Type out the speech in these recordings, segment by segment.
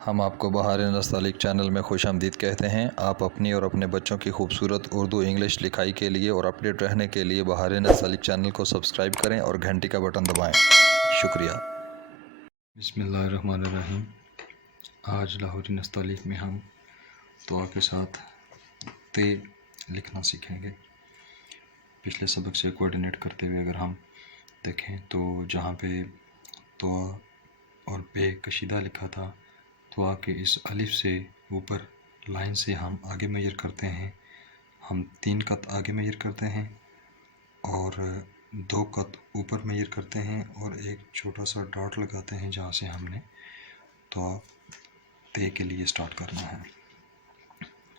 हम आपको बहार नस्तालिक चैनल में खुशामदीद कहते हैं। आप अपनी और अपने बच्चों की खूबसूरत उर्दू इंग्लिश लिखाई के लिए और अपडेट रहने के लिए बहार नस्तालिक चैनल को सब्सक्राइब करें और घंटी का बटन दबाएं। शुक्रिया। बिस्मिल्लाहिर्रहमानिर्रहीम। आज लाहौरी नस्तालिक में हम दुआ के साथ ते लिखना सीखेंगे। पिछले सबक से कोऑर्डिनेट करते हुए अगर हम देखें तो जहाँ पे दुआ और बे कशीदा लिखा था, दुआ के इस अलिफ से ऊपर लाइन से हम आगे मेजर करते हैं। हम 3 कत आगे मेजर करते हैं और 2 कत ऊपर मेजर करते हैं और एक छोटा सा डॉट लगाते हैं जहाँ से हमने दुआ ते के लिए स्टार्ट करना है।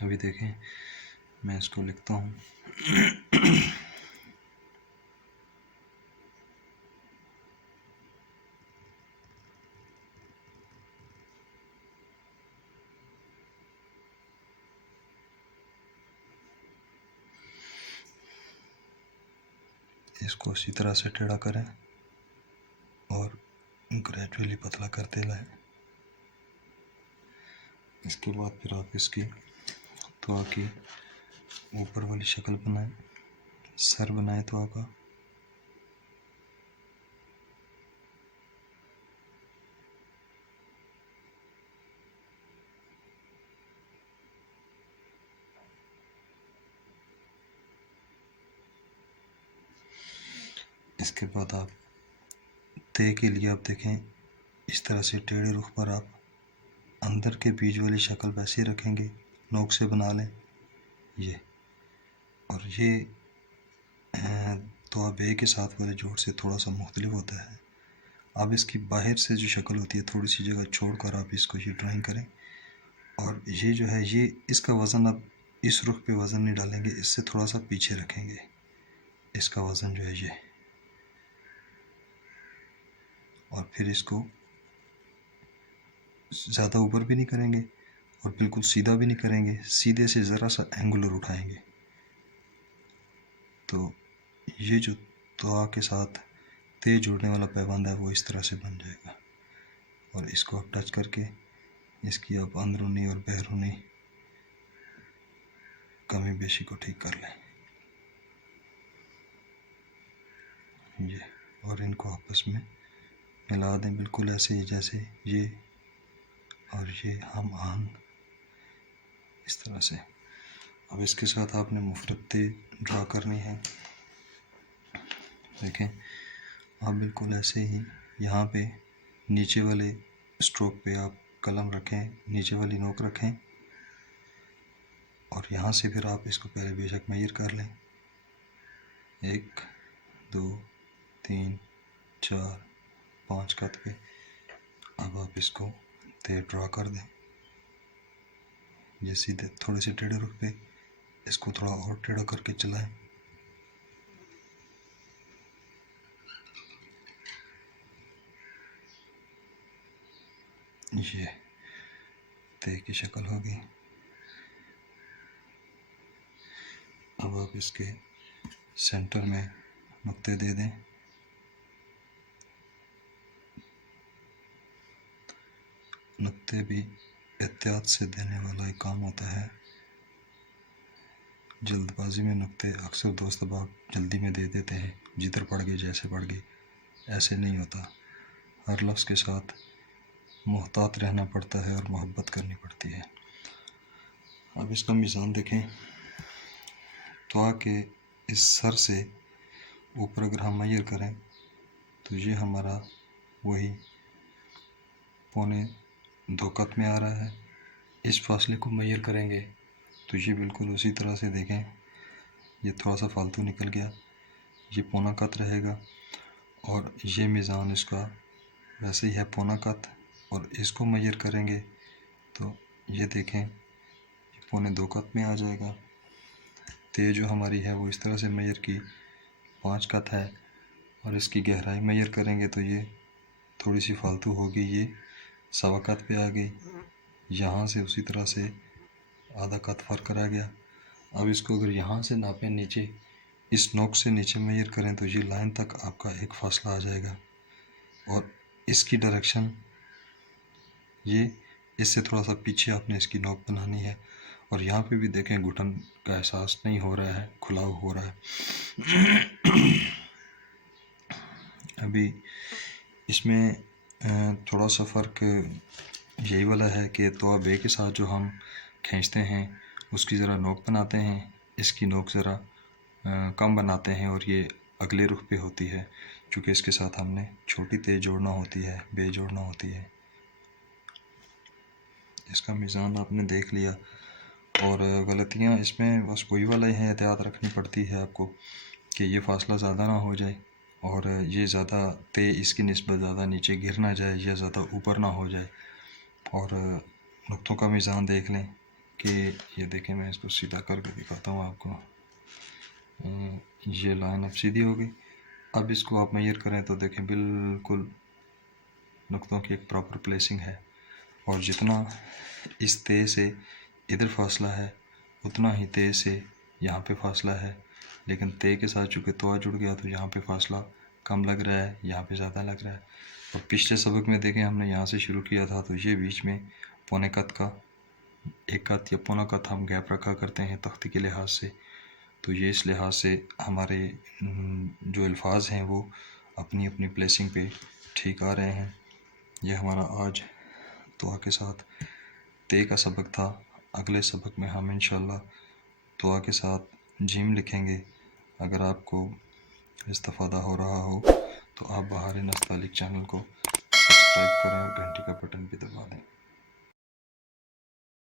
अभी देखें, मैं इसको लिखता हूँ। इसको इसी तरह से टेढ़ा करें और ग्रेजुअली पतला करते लाएं। इसके बाद फिर आप इसकी दुआ की ऊपर वाली शक्ल बनाएं, सर बनाएं दुआ का। इसके बाद आप ते के लिए आप देखें, इस तरह से टेढ़े रुख पर आप अंदर के बीच वाली शक्ल वैसे ही रखेंगे, नोक से बना लें ये। और ये दुआ बे के साथ वाले जोड़ से थोड़ा सा मुख्तलिफ होता है। अब इसकी बाहर से जो शक्ल होती है, थोड़ी सी जगह छोड़कर आप इसको ये ड्राइंग करें। और ये जो है, ये इसका वज़न अब इस रुख पे वज़न नहीं डालेंगे, इससे थोड़ा सा पीछे रखेंगे। इसका वज़न जो है ये, और फिर इसको ज़्यादा ऊपर भी नहीं करेंगे और बिल्कुल सीधा भी नहीं करेंगे, सीधे से ज़रा सा एंगुलर उठाएंगे। तो ये जो दुआ के साथ ते जुड़ने वाला पैबंद है वो इस तरह से बन जाएगा। और इसको आप टच करके इसकी आप अंदरूनी और बहरूनी कमी बेशी को ठीक कर लें ये, और इनको आपस में मिला दें बिल्कुल ऐसे ही जैसे ये और ये हम आहन, इस तरह से। अब इसके साथ आपने मुफरत ते ड्रा करनी है। देखें, आप बिल्कुल ऐसे ही यहाँ पे नीचे वाले स्ट्रोक पे आप कलम रखें, नीचे वाली नोक रखें और यहाँ से फिर आप इसको पहले बेशक मेजर कर लें। 1 2 3 4 5 कत पे अब आप इसको ते ड्रा कर दें। ये सीधे थोड़े से टेढ़े रुख पे इसको थोड़ा और टेढ़ा करके चलाएं। ये ते की शक्ल होगी। अब आप इसके सेंटर में नुक्ते दे दें। नुक्ते भी एहतियात से देने वाला एक काम होता है। जल्दबाजी में नुक्ते अक्सर दोस्त अहबाब जल्दी में दे देते हैं, जिधर पड़ गई जैसे पड़ गई। ऐसे नहीं होता, हर लफ्ज़ के साथ मोहतात रहना पड़ता है और मोहब्बत करनी पड़ती है। अब इसका मिज़ान देखें, दुआ के इस सर से ऊपर अगर हम मेजर करें तो ये हमारा वही 2.25 कत में आ रहा है। इस फासले को मेजर करेंगे तो ये बिल्कुल उसी तरह से देखें, ये थोड़ा सा फालतू निकल गया, ये 1.25 कत रहेगा। और ये मिज़ान इसका वैसे ही है 1.25 कत, और इसको मेजर करेंगे तो ये देखें, ये 2.25 कत में आ जाएगा। ते जो हमारी है वो इस तरह से मेजर की 5 कत है, और इसकी गहराई मेजर करेंगे तो ये थोड़ी सी फालतू होगी, ये 1.25 कत पे आ गई। यहाँ से उसी तरह से आधा कत फ़र्क रह गया। अब इसको अगर यहाँ से नापें, नीचे इस नोक से नीचे मेजर करें तो ये लाइन तक आपका एक फासला आ जाएगा, और इसकी डायरेक्शन ये इससे थोड़ा सा पीछे आपने इसकी नोक बनानी है। और यहाँ पे भी देखें घुटन का एहसास नहीं हो रहा है, खुलाव हो रहा है। अभी इसमें थोड़ा सा फ़र्क यही वाला है कि तो बे के साथ जो हम खींचते हैं उसकी ज़रा नोक बनाते हैं, इसकी नोक ज़रा कम बनाते हैं और ये अगले रुख पे होती है, क्योंकि इसके साथ हमने छोटी तेज जोड़ना होती है, बे जोड़ना होती है। इसका मीज़ान आपने देख लिया। और गलतियाँ इसमें बस वही वाला ही है, एहतियात रखनी पड़ती है आपको कि ये फ़ासला ज़्यादा ना हो जाए और ये ज़्यादा ते इसकी निस्बत ज़्यादा नीचे गिर ना जाए या ज़्यादा ऊपर ना हो जाए। और नुक्तों का मीज़ान देख लें कि ये देखें, मैं इसको सीधा करके दिखाता हूँ आपको। ये लाइन अब सीधी हो गई। अब इसको आप मेजर करें तो देखें बिल्कुल नुक्तों की एक प्रॉपर प्लेसिंग है। और जितना इस ते से इधर फासला है उतना ही ते से यहाँ पे फासला है, लेकिन ते के साथ चूँकि तोआ जुड़ गया तो यहाँ पे फासला कम लग रहा है, यहाँ पे ज़्यादा लग रहा है। और पिछले सबक में देखें हमने यहाँ से शुरू किया था तो ये बीच में पौने कत का एक कत या पौना कत हम गैप रखा करते हैं तख्ती के लिहाज से। तो ये इस लिहाज से हमारे जो अल्फाज हैं वो अपनी अपनी प्लेसिंग पे ठीक आ रहे हैं। ये हमारा आज दुआ के साथ ते का सबक था। अगले सबक में हम इंशाल्लाह दुआ के साथ जीम लिखेंगे। अगर आपको इस्तिफ़ादा हो रहा हो तो आप बहार नस्तालिक चैनल को सब्सक्राइब करें और घंटी का बटन भी दबा दें।